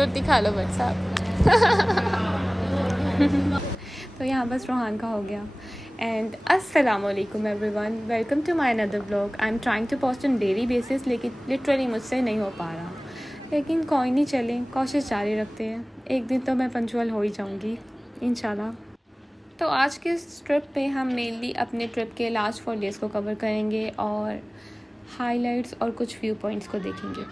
रोटी खा लो बट साहब। तो यहाँ बस रोहान का हो गया। एंड अस्सलाम वालेकुम everyone, welcome to my another vlog. I am trying to post on daily basis, लेकिन लिटरली मुझसे नहीं हो पा रहा। लेकिन कोई नहीं, चलें, कोशिश जारी रखते हैं। एक दिन तो मैं पंचुअल हो ही जाऊँगी इंशाल्लाह। तो आज के इस ट्रिप पे हम मेनली अपने ट्रिप के लास्ट 4 डेज़ को कवर करेंगे और हाइलाइट्स और कुछ व्यू पॉइंट्स को देखेंगे।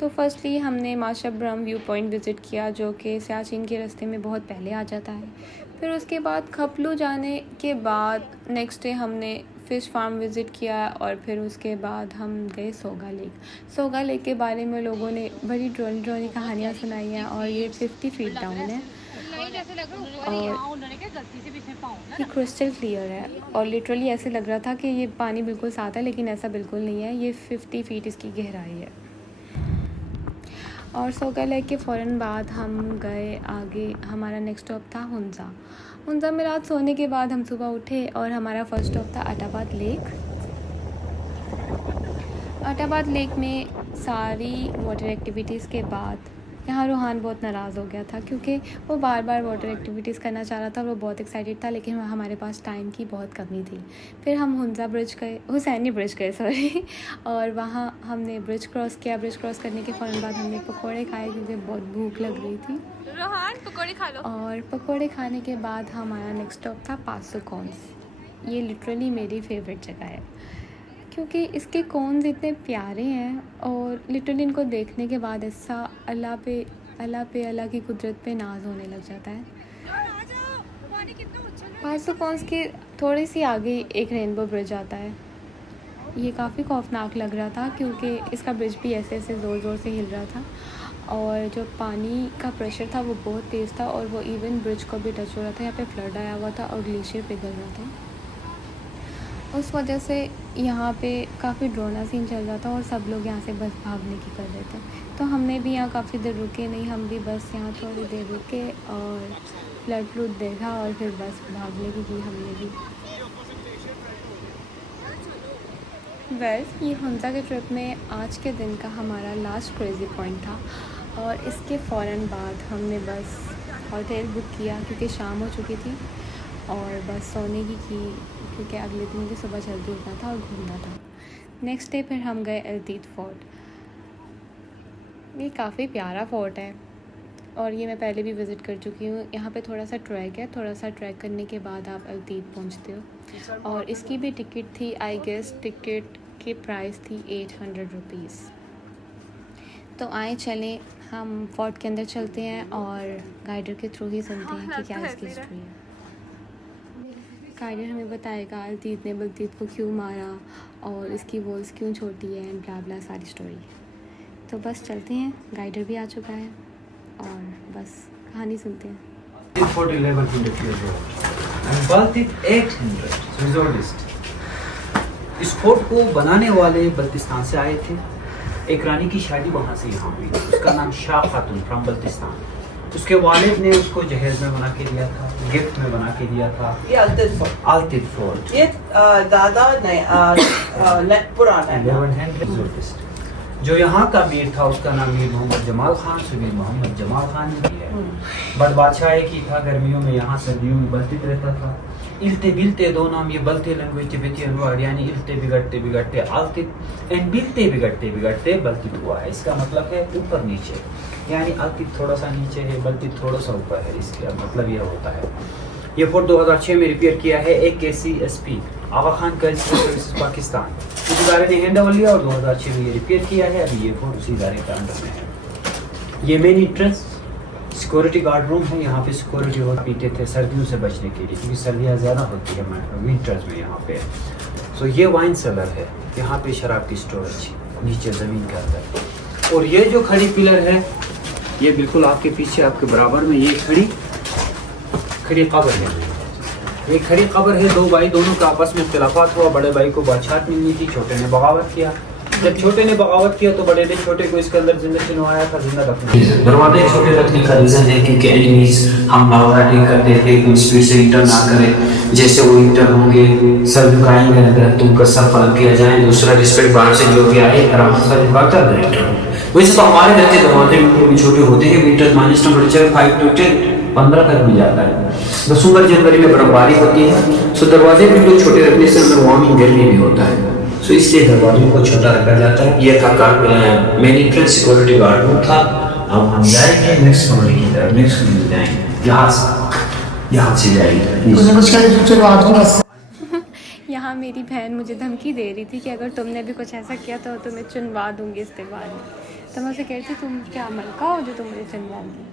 तो फर्स्टली हमने माशाब्रम व्यू पॉइंट विज़िट किया, जो कि सियाचिन के रास्ते में बहुत पहले आ जाता है। फिर उसके बाद खपलू जाने के बाद नेक्स्ट डे हमने फ़िश फार्म विज़िट किया और फिर उसके बाद हम गए सोगा लेक। सोगा लेक के बारे में लोगों ने बड़ी ड्रोनी कहानियाँ सुनाई हैं और ये 50 फीट डाउन है और ये क्रिस्टल क्लियर है और लिटरली ऐसे लग रहा था कि ये पानी बिल्कुल साफ है, लेकिन ऐसा बिल्कुल नहीं है। ये 50 फीट इसकी गहराई है। और सोगा लेक के फ़ौरन बाद हम गए आगे। हमारा नेक्स्ट स्टॉप था हुंजा में रात सोने के बाद हम सुबह उठे और हमारा फर्स्ट स्टॉप था अटाबाद लेक। अटाबाद लेक में सारी वाटर एक्टिविटीज़ के बाद यहाँ रोहान बहुत नाराज़ हो गया था, क्योंकि वो बार बार वाटर एक्टिविटीज़ करना चाह रहा था और वो बहुत एक्साइटेड था, लेकिन हमारे पास टाइम की बहुत कमी थी। फिर हम हुसैनी ब्रिज गए सॉरी और वहाँ हमने ब्रिज क्रॉस किया। ब्रिज क्रॉस करने के फ़ौरन बाद हमने पकौड़े खाए, क्योंकि बहुत भूख लग रही थी। रोहान पकौड़े खा लो। और पकौड़े खाने के बाद हमारा नेक्स्ट स्टॉप था पासो कॉर्न्स। ये लिटरली मेरी फेवरेट जगह है, क्योंकि इसके कॉर्न्स इतने प्यारे हैं और लिटरली इनको देखने के बाद ऐसा अल्लाह की कुदरत पे नाज होने लग जाता है। पासो कॉर्न्स के थोड़ी सी आगे एक रेनबो ब्रिज आता है। ये काफ़ी खौफनाक लग रहा था, क्योंकि इसका ब्रिज भी ऐसे ऐसे ज़ोर से हिल रहा था और जो पानी का प्रेशर था वो बहुत तेज़ था और वो इवन ब्रिज को भी टच हो रहा था। यहाँ पे फ्लड आया हुआ था और ग्लेशियर पिघल रहा था। उस वजह से यहाँ पे काफ़ी ड्रोना सीन चल रहा था और सब लोग यहाँ से बस भागने की कर रहे थे। तो हमने भी यहाँ काफ़ी देर रुके नहीं, हम भी बस यहाँ थोड़ी देर रुके और फ्लड देखा और फिर बस भागने की हमने भी। ये हुंजा के ट्रिप में आज के दिन का हमारा लास्ट क्रेज़ी पॉइंट था और इसके फ़ौरन बाद हमने बस होटल बुक किया, क्योंकि शाम हो चुकी थी और बस सोने की क्योंकि अगले दिन की सुबह जल्दी उठना था और घूमना था। नेक्स्ट डे फिर हम गए अल्तीत फोर्ट। ये काफ़ी प्यारा फोर्ट है और ये मैं पहले भी विज़िट कर चुकी हूँ। यहाँ पे थोड़ा सा ट्रैक है, थोड़ा सा ट्रैक करने के बाद आप अल्तीत पहुँचते हो और इसकी भी टिकट थी, आई गेस टिकट की प्राइस थी 800 रुपीज़। तो आए चलें हम फोर्ट के अंदर चलते हैं और गाइडर के थ्रू ही सुनते हैं कि क्या इसकी हिस्ट्री है। गाइडर हमें बताएगा अल्तीत ने बल्तीत को क्यों मारा और इसकी वॉल्स क्यों छोटी है एंड ब्ला ब्ला सारी स्टोरी। तो बस चलते हैं, गाइडर भी आ चुका है और बस कहानी सुनते हैं। इस फोर्ट को बनाने वाले बल्तिस्तान से आए थे। एक रानी की शादी वहाँ से यहाँ हुई, उसका नाम शाह खातून फ्रॉम बल्तिस्तान। उसके वालिद ने उसको जहेज में बना के दिया था, गिफ्ट में बना के दिया था। ये अल्तीत फोर्ट ये दादा पुराना है। जो यहाँ का मीर था उसका नाम मीर मोहम्मद जमाल खान, सुबीर मोहम्मद जमाल खान भी है। बड़ बादशाह की था, गर्मियों में यहाँ सर्दियों में बल्तित रहता था। इल्ते बिलते दो नाम, ये बल्ते लैंग्वेज तिब्बतियन वर्ड, यानी इल्ते बिगड़ते अल्तित एंड बिलते बिगड़ते बल्तित हुआ है। इसका मतलब है ऊपर नीचे, यानी अल्तित थोड़ा सा नीचे है, बल्तित थोड़ा सा ऊपर है। इसका मतलब यह होता है। ये फोर्ट 2006 में रिपेयर किया है AKCSP आगा खान कल्चरल सर्विसेज पाकिस्तान, इस इदारे ने हैंडओवर लिया और 2006 में ये रिपेयर किया है। अभी ये फोर्ट उसी इदारे का अंडर में है। ये main entrance security guard room है। यहाँ पे सिक्योरिटी और पीते थे सर्दियों से बचने के लिए, क्योंकि सर्दियाँ ज़्यादा होती है विंटर्स में यहाँ पे। तो ये वाइन सेलर है, यहाँ पे शराब की स्टोरेज नीचे ज़मीन के अंदर। और ये जो खड़ी पिलर है, ये बिल्कुल आपके पीछे आपके बराबर में ये खड़ी कब्र है। ये खड़ी कब्र है। दो भाई, दोनों का आपस में इख्तिलाफात हुआ। बड़े भाई को बादशाहत मिलनी थी, छोटे ने बगावत किया। जब छोटे ने बगावत किया तो बड़े ने छोटे को इसके अंदर जिंदा चुनवाया था, जिंदा दफन। दरवाजे छोटे रखने का रीजन है क्योंकि एनिमीज हम अटैक करते थे कि स्पीड से इंटर ना करें। जैसे वो इंटर होंगे सर झुकाएंगे, अगर तुमका सर पलट किया जाए। दूसरा रिस्पेक्ट बाहर से जो भी आए आराम से झुकाता है इंटर। वैसे तो हमारे घर के दरवाजे भी छोटे होते हैं, विंटर माइनस टेम्परेचर 5 to 10 15 तक भी जाता है। दिसंबर जनवरी में बर्फबारी होती है, सो दरवाजे बिल्कुल छोटे रखने से अंदर वार्मिंग गर्मी भी होता है, सो इसलिए दरवाजों को छोटा रखा जाता है। ये था main entrance security guard room था। अब हम जाएंगे नेक्स्ट कमरे की तरफ, नेक्स्ट कमरे जाएंगे, यहाँ से जाएंगे। कुछ क्या यहाँ मेरी बहन मुझे धमकी दे रही थी कि अगर तुमने भी कुछ ऐसा किया तो तुम्हें चुनवा दूँगी इसके बाद। तो मैं उसे कह रही थी तुम क्या मलका हो जो तुम मुझे चुनवाओगी।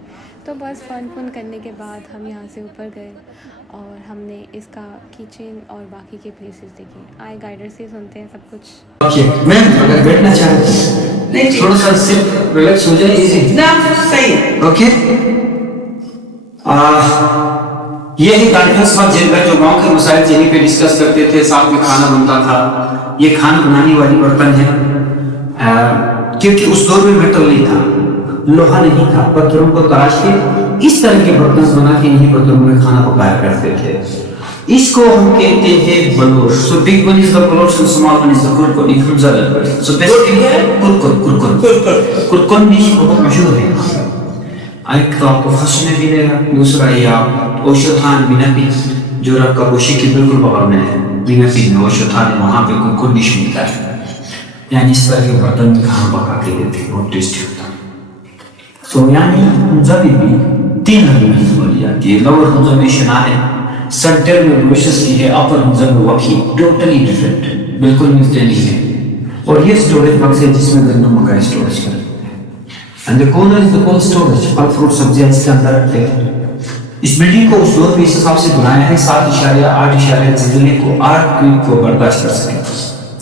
तो बस फन करने के बाद हम यहाँ से ऊपर गए और हमने इसका किचन और बाकी के प्लेसेस देखे। आए गाइडर से सुनते हैं सब कुछ। ओके मैम, अगर बैठना चाहते थोड़ा सा सिर्फ रिलैक्स हो जाए, इजी ना सही है। ओके। ये ही कॉन्फ्रेंस हॉल जिनका जो गांव के मसाइल यहीं पे डिस्कस करते थे, साथ में खाना बनता था। ये खाना बनाने वाली बर्तन है, क्योंकि उस दौर में मेटल नहीं था, लोहा नहीं था, पत्थरों को तराश के इस तरह के बर्तन बना के इन्हीं बर्तनों में खाना पकाया करते थे। इसको हम कहते हैं Baloch. So big one is the Baloch and small one is the Kurkur. In Hamza language. So Kurkur Kurkur dish बहुत मशहूर है। एक तो आपको फर्स्ट में मिलेगा, दूसरा ये आप ओशोथान मिनापी जो रक्का बोशी के बिल्कुल बगल में है, मिनापी में ओशोथान है, वहाँ पे कुरकुर डिश मिलता है। यानी इस तरह के बर्तन में खाना पका के देते हैं, बहुत टेस्टी होता है। तो यानी हमजा में भी 3 लैंग्वेज बोली जाती है। लोअर हमजा में शना है, सेंटर में ब्रोशस की है, अपर हमजा में वकी, टोटली डिफरेंट, बिल्कुल मिलते नहीं है। और ये स्टोरेज बॉक्स है जिसमें गंदम का स्टोरेज करते हैं। And the corner is the cold storage, फल फ्रूट सब्जियां इसके अंदर रखते हैं। इस बिल्डिंग को उस दौर में इस हिसाब से बनाया है 7.8 जिले को 8 को बर्दाश्त कर सके।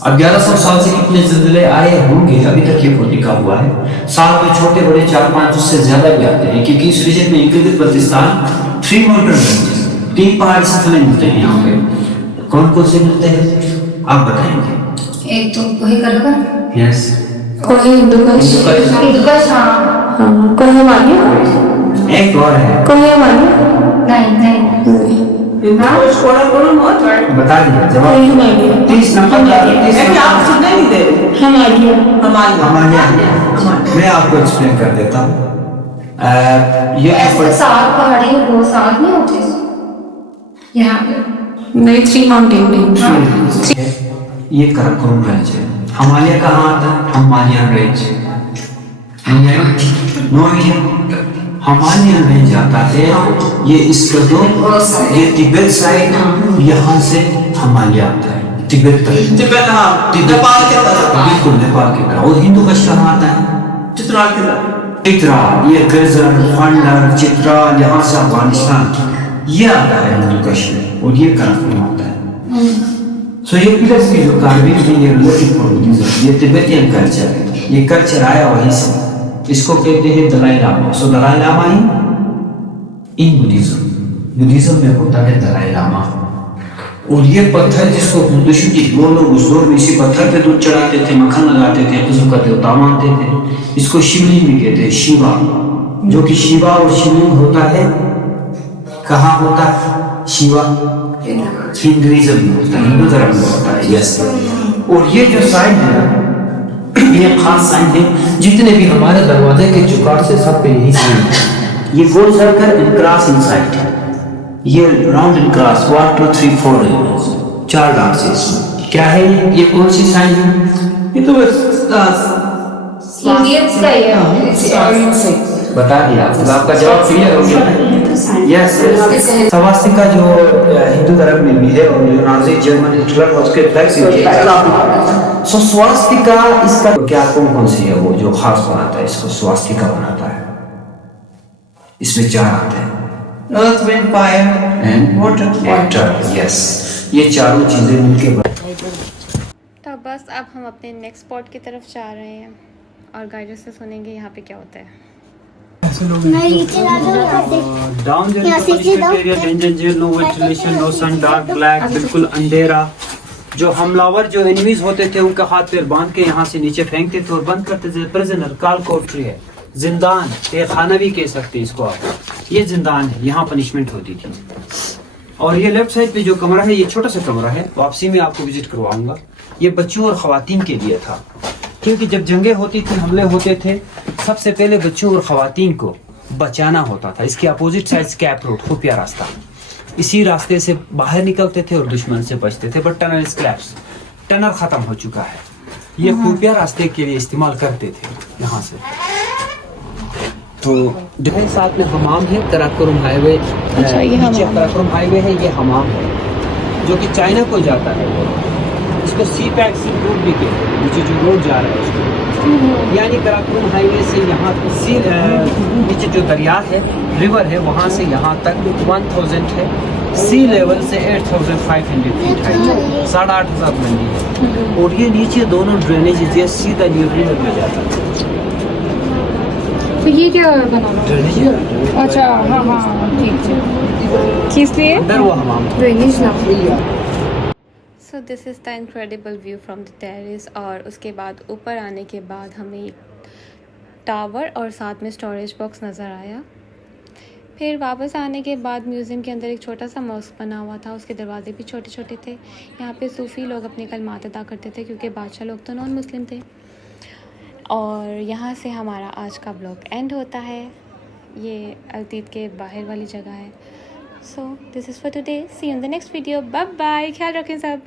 अब 1100 साल से कितने जिले आए होंगे अभी तक ये खुद लिखा हुआ है। साल में छोटे बड़े 4-5 उससे ज्यादा भी आते हैं, क्योंकि इस रीजन में गिलगित बल्तिस्तान 3 माउंटेन रेंजेस, 3 पहाड़ी सिलसिले मिलते हैं यहाँ पे। कौन कौन से मिलते हैं आप बताएंगे? एक तो वही कर यस, कोई हिंदुकश हाँ, कोई हमारी एक और है, कोई हमारी नहीं बता दिया जवाब। 30 नंबर आप सुनने नहीं दे रहे। हमारी मैं आपको एक्सप्लेन कर देता हूँ। ये ऐसे 7 पहाड़ी वो 7 नहीं होते यहाँ पे नहीं, 3 माउंटेन नहीं। ये कराकोरम रेंज है। हिमालय कहाँ आता है? Himalayan range. No Himalayan range आता है, ये इसका दो, ये तिब्बत साइड, यहाँ से हिमालय आता है, तिब्बत तिब्बत, हाँ, नेपाल के तरफ, बिल्कुल नेपाल की तरफ। और हिंदुकश कहाँ आता है? चित्राल की तरफ। चित्रा, ये गजर, खंडर, चित्रा, यहाँ से अफगानिस्तान ये आता है हिंदुकश में, और ये कराकोरम आता है। सो ये पिलर्स की जो कार्विंग है ये रिलेटेड फ्रॉम बुद्धिज्म, ये तिब्बतियन कल्चर है, ये कल्चर आया वहीं से। इसको कहते हैं दलाई लामा। सो दलाई लामा ही इन बुद्धिज्म में होता है दलाई लामा। और ये पत्थर जिसको बुद्धशुद्धि, वो लोग उस दौर में इसी पत्थर पे दूध चढ़ाते थे, मक्खन लगाते थे, खुशबू का देवता मानते थे। इसको शिवलिंग भी कहते हैं, शिवा, जो कि शिवा और शिवलिंग होता है कहाँ होता है? शिवा हिंदुइज्म में होता है, हिंदू धर्म में होता है। यस। और ये जो साइन है ये खास साइन है, जितने भी हमारे दरवाजे के चुकाट से सब पे यही साइन है। ये गोल सर्कल एंड क्रॉस इनसाइड है, ये राउंड एंड क्रॉस 1 2 3 4 है, 4 डॉट्स है इसमें। क्या है ये कौन सी साइन है? ये तो बस इंडियंस का है, बता दिया, तो आपका जवाब क्लियर हो गया। यस, स्वास्तिका जो हिंदू धर्म में भी है, और जो नाजी जर्मन हिटलर उसके फ्लैग्स है। सो स्वास्तिका इसका क्या कौन सी है वो जो खास बनाता है इसको? स्वास्तिका बनाता है, इसमें 4 आते हैं, Earth, wind, fire and water. Yes, ये चारों चीजें मिलके तो बस अब हम अपने नेक्स्ट स्पॉट की तरफ जा रहे हैं और गाइडर से सुनेंगे यहाँ पे क्या होता है। Down area, danger jail, no ventilation, no sun, dark black, बिल्कुल अंधेरा। जो हमलावर जो एनिमीज होते थे उनका हाथ पैर बांध के यहाँ से नीचे फेंकते थे और बंद करते थे। प्रिजनर, काल कोठरी है, जिंदान, ये खाना भी कह सकते हैं इसको आप। ये जिंदान है, यहाँ पनिशमेंट होती थी। और ये लेफ्ट साइड पे जो कमरा है, ये छोटा सा कमरा है, वापसी में आपको विजिट करवाऊंगा। ये बच्चों और खवातीन के लिए था, क्योंकि जब जंगें होती थी, हमले होते थे, सबसे पहले बच्चों और ख़वातीन को बचाना होता था। इसके अपोजिट साइड स्कैप रोड, खुफिया रास्ता, इसी रास्ते से बाहर निकलते थे और दुश्मन से बचते थे। बट टनल स्क्रैप्स, टनल ख़त्म हो चुका है। ये खुफिया रास्ते के लिए इस्तेमाल करते थे यहाँ से। तो जो साथ में हमाम है, कराकोरम हाईवे, नीचे कराकोरम हाईवे है, ये हमाम है जो कि चाइना को जाता है। इसको सी पैक सी रोड भी कहते हैं, नीचे जो रोड जा रहा है उसको। यानी कराकोरम हाईवे से यहाँ सी नीचे जो दरिया है, रिवर है, वहाँ से यहाँ तक 1000 है। सी लेवल से 8500 फीट है, 8500 मंडी है। और ये नीचे दोनों ड्रेनेज ये सीधा न्यू रिवर में जाता है। तो ये क्या बना रहा ड्रेनेज है? अच्छा, हाँ हाँ, ठीक है। किस लिए? अंदर वो हमाम। ड्रेनेज ना। सो this is the incredible view from the terrace. और उसके बाद ऊपर आने के बाद हमें एक टावर और साथ में स्टोरेज बॉक्स नज़र आया। फिर वापस आने के बाद म्यूज़ियम के अंदर एक छोटा सा मॉस्क बना हुआ था, उसके दरवाजे भी छोटे छोटे थे। यहाँ पे सूफ़ी लोग अपने कलमात अदा करते थे क्योंकि बादशाह लोग तो नॉन मुस्लिम थे। और यहाँ से हमारा आज का ब्लॉग एंड होता है। ये अल्तीद के बाहर वाली जगह है। So this is for today, see you in the next video, bye bye, ख्याल रखें सब।